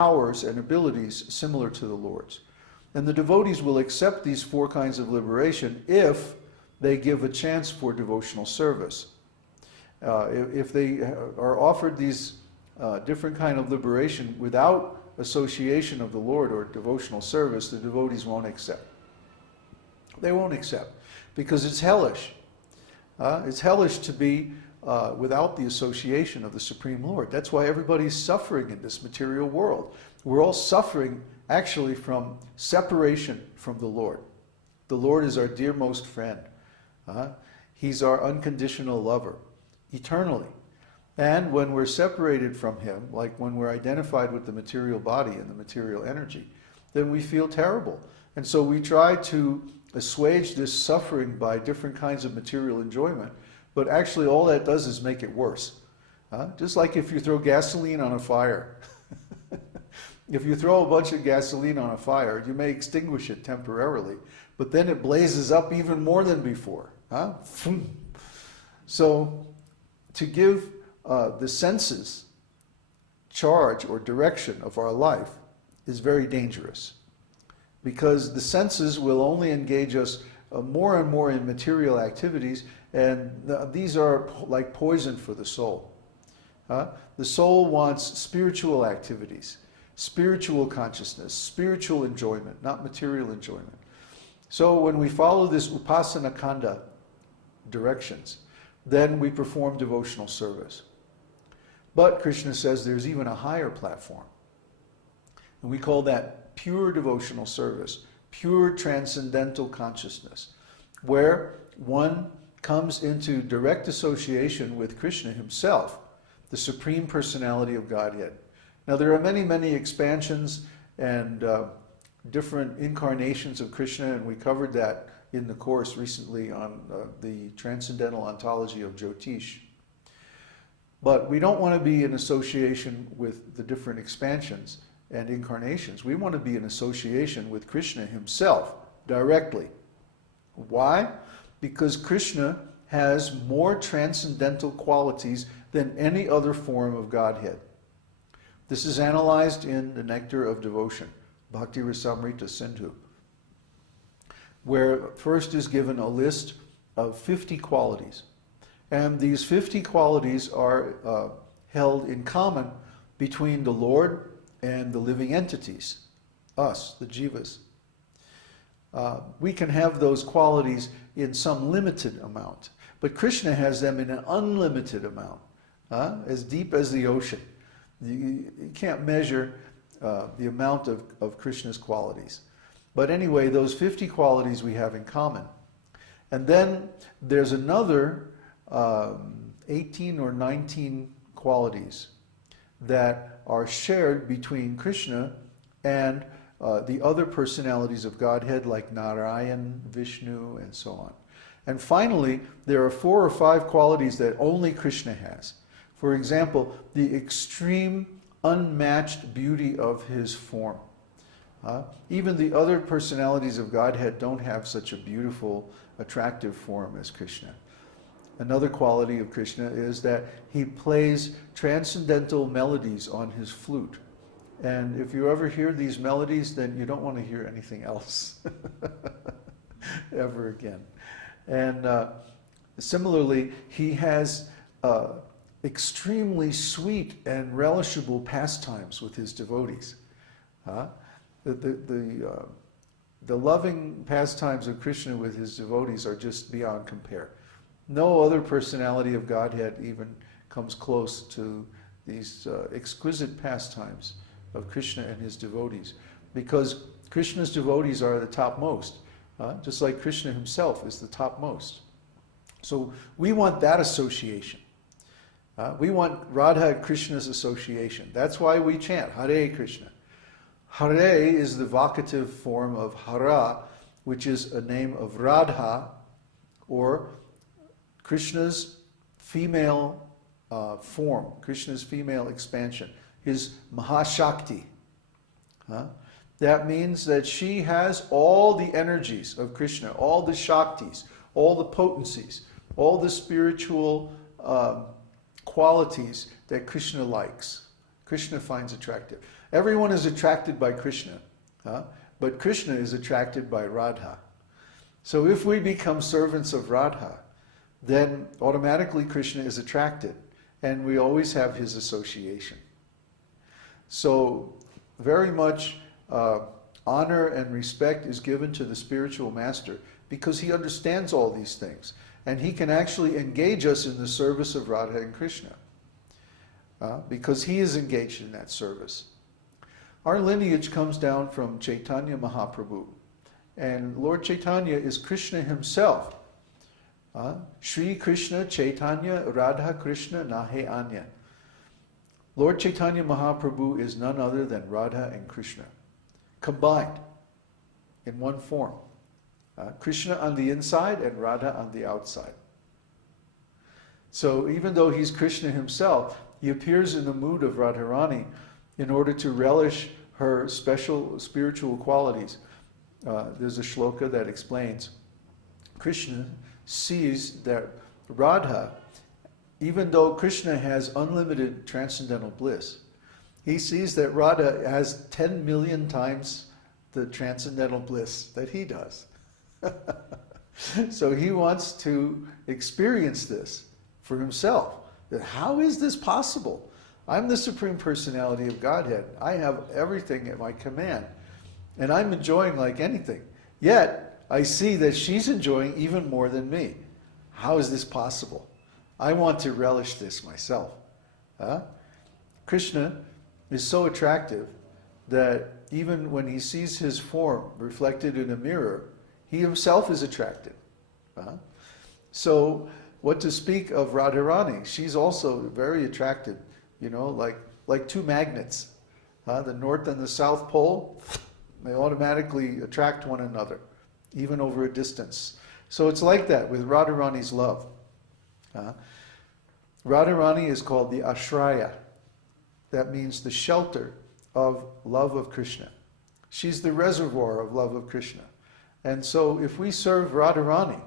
powers and abilities similar to the Lord's. And the devotees will accept these 4 kinds of liberation if they give a chance for devotional service. If they are offered these different kind of liberation without association of the Lord or devotional service, the devotees won't accept. They won't accept because it's hellish. It's hellish to be without the association of the Supreme Lord. That's why everybody's suffering in this material world. We're all suffering actually from separation from the Lord. The Lord is our dearmost friend. He's our unconditional lover, eternally. And when we're separated from Him, like when we're identified with the material body and the material energy, then we feel terrible. And so we try to assuage this suffering by different kinds of material enjoyment, but actually all that does is make it worse. Just like if you throw gasoline on a fire. If you throw a bunch of gasoline on a fire, you may extinguish it temporarily, but then it blazes up even more than before. So to give the senses charge or direction of our life is very dangerous, because the senses will only engage us more and more in material activities, and these are like poison for the soul. The soul wants spiritual activities, spiritual consciousness, spiritual enjoyment, not material enjoyment. So when we follow this upasana kanda directions, then we perform devotional service. But Krishna says there's even a higher platform. And we call that pure devotional service, pure transcendental consciousness, where one comes into direct association with Krishna Himself, the Supreme Personality of Godhead. Now there are many, many expansions and different incarnations of Krishna, and we covered that in the course recently on the Transcendental Ontology of Jyotish. But we don't want to be in association with the different expansions and incarnations. We want to be in association with Krishna Himself directly. Why? Because Krishna has more transcendental qualities than any other form of Godhead. This is analyzed in the Nectar of Devotion, Bhakti Rasamrita Sindhu, where first is given a list of 50 qualities. And these 50 qualities are held in common between the Lord and the living entities, us, the jivas. We can have those qualities in some limited amount, but Krishna has them in an unlimited amount, as deep as the ocean. You can't measure the amount of Krishna's qualities. But anyway, those 50 qualities we have in common. And then there's another 18 or 19 qualities that are shared between Krishna and the other personalities of Godhead, like Narayan, Vishnu, and so on. And finally, there are 4 or 5 qualities that only Krishna has. For example, the extreme unmatched beauty of His form. Even the other personalities of Godhead don't have such a beautiful, attractive form as Krishna. Another quality of Krishna is that He plays transcendental melodies on His flute. And if you ever hear these melodies, then you don't want to hear anything else ever again. And similarly, He has extremely sweet and relishable pastimes with His devotees. The loving pastimes of Krishna with His devotees are just beyond compare. No other personality of Godhead even comes close to these exquisite pastimes of Krishna and His devotees, because Krishna's devotees are the topmost, just like Krishna Himself is the topmost. So we want that association. We want Radha Krishna's association. That's why we chant Hare Krishna. Hare is the vocative form of Hara, which is a name of Radha, or Krishna's female form, Krishna's female expansion, his Mahashakti. That means that she has all the energies of Krishna, all the Shaktis, all the potencies, all the spiritual qualities that Krishna likes, Krishna finds attractive. Everyone is attracted by Krishna, but Krishna is attracted by Radha. So if we become servants of Radha, then automatically Krishna is attracted, and we always have his association. So very much honor and respect is given to the spiritual master because he understands all these things, and he can actually engage us in the service of Radha and Krishna because he is engaged in that service. Our lineage comes down from Chaitanya Mahaprabhu, and Lord Chaitanya is Krishna himself. Shri Krishna Chaitanya Radha Krishna Nahe Anya. Lord Chaitanya Mahaprabhu is none other than Radha and Krishna, combined in one form. Krishna on the inside and Radha on the outside. So even though he's Krishna himself, he appears in the mood of Radharani in order to relish her special spiritual qualities. There's a shloka that explains Krishna sees that Radha, even though Krishna has unlimited transcendental bliss, he sees that Radha has 10 million times the transcendental bliss that he does. So he wants to experience this for himself. That how is this possible? I'm the Supreme Personality of Godhead. I have everything at my command. And I'm enjoying like anything. Yet, I see that she's enjoying even more than me. How is this possible? I want to relish this myself. Krishna is so attractive that even when he sees his form reflected in a mirror, he himself is attracted. So, what to speak of Radharani? She's also very attractive, like two magnets. The North and the South Pole, they automatically attract one another, even over a distance. So it's like that with Radharani's love. Radharani is called the Ashraya. That means the shelter of love of Krishna. She's the reservoir of love of Krishna. And so if we serve Radharani,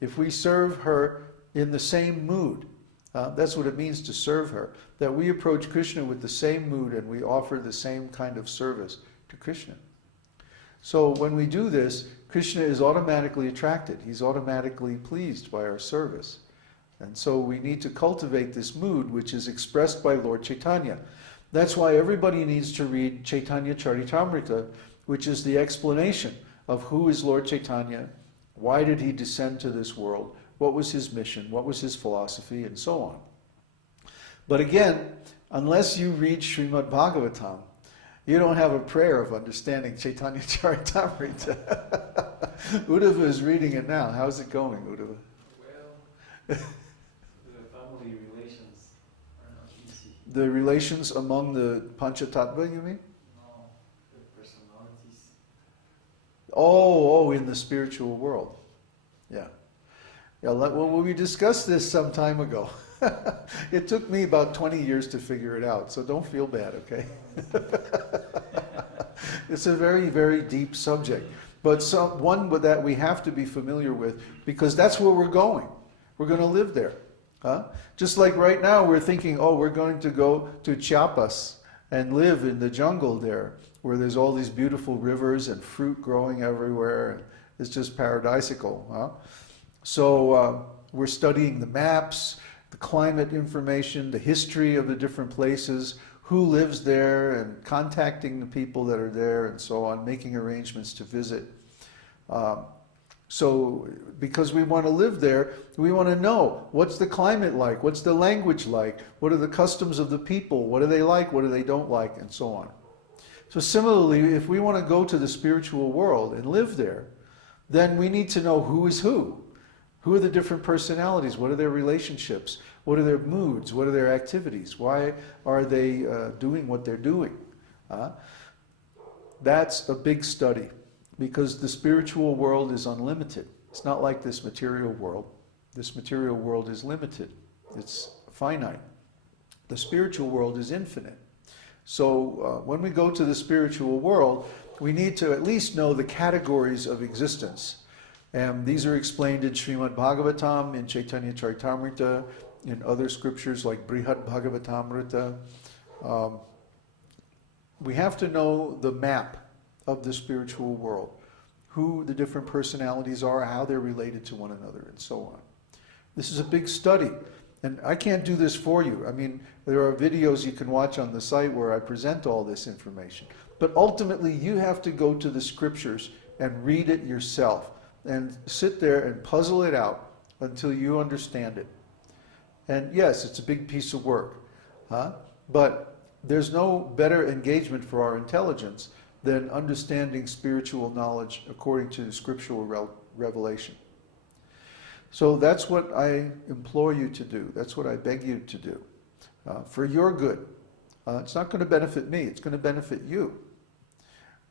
if we serve her in the same mood, that's what it means to serve her, that we approach Krishna with the same mood and we offer the same kind of service to Krishna. So when we do this, Krishna is automatically attracted. He's automatically pleased by our service. And so we need to cultivate this mood which is expressed by Lord Chaitanya. That's why everybody needs to read Chaitanya Charitamrita, which is the explanation of who is Lord Chaitanya, why did he descend to this world, what was his mission, what was his philosophy, and so on. But again, unless you read Srimad Bhagavatam, you don't have a prayer of understanding Chaitanya Charitamrita. Uddhava is reading it now. How's it going, Uddhava? Well, the family relations are not easy. The relations among the Panchatattva, you mean? No, the personalities. Oh, in the spiritual world. Yeah. Well, we discussed this some time ago. It took me about 20 years to figure it out, so don't feel bad, okay? It's a very, very deep subject, but one that we have to be familiar with, because that's where we're going. We're going to live there. Just like right now we're thinking, we're going to go to Chiapas and live in the jungle there, where there's all these beautiful rivers and fruit growing everywhere. It's just paradisical. So we're studying the maps, the climate information, the history of the different places, who lives there, and contacting the people that are there, and so on, making arrangements to visit. So because we want to live there, we want to know what's the climate like, what's the language like, what are the customs of the people, what do they like, what do they don't like, and so on. So similarly, if we want to go to the spiritual world and live there, then we need to know who is who. Who are the different personalities? What are their relationships? What are their moods? What are their activities? Why are they doing what they're doing? That's a big study, because the spiritual world is unlimited. It's not like this material world. This material world is limited. It's finite. The spiritual world is infinite. So when we go to the spiritual world, we need to at least know the categories of existence. And these are explained in Srimad Bhagavatam, in Chaitanya Charitamrita, in other scriptures like Brihad Bhagavatamrita. We have to know the map of the spiritual world, who the different personalities are, how they're related to one another, and so on. This is a big study, and I can't do this for you. I mean, there are videos you can watch on the site where I present all this information. But ultimately, you have to go to the scriptures and read it yourself, and sit there and puzzle it out until you understand it. And yes, it's a big piece of work, but there's no better engagement for our intelligence than understanding spiritual knowledge according to scriptural revelation. So that's what I implore you to do. That's what I beg you to do, for your good. It's not going to benefit me, it's going to benefit you.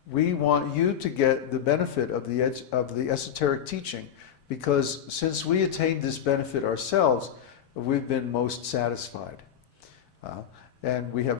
We want you to get the benefit of the esoteric teaching, because since we attained this benefit ourselves, we've been most satisfied. And we have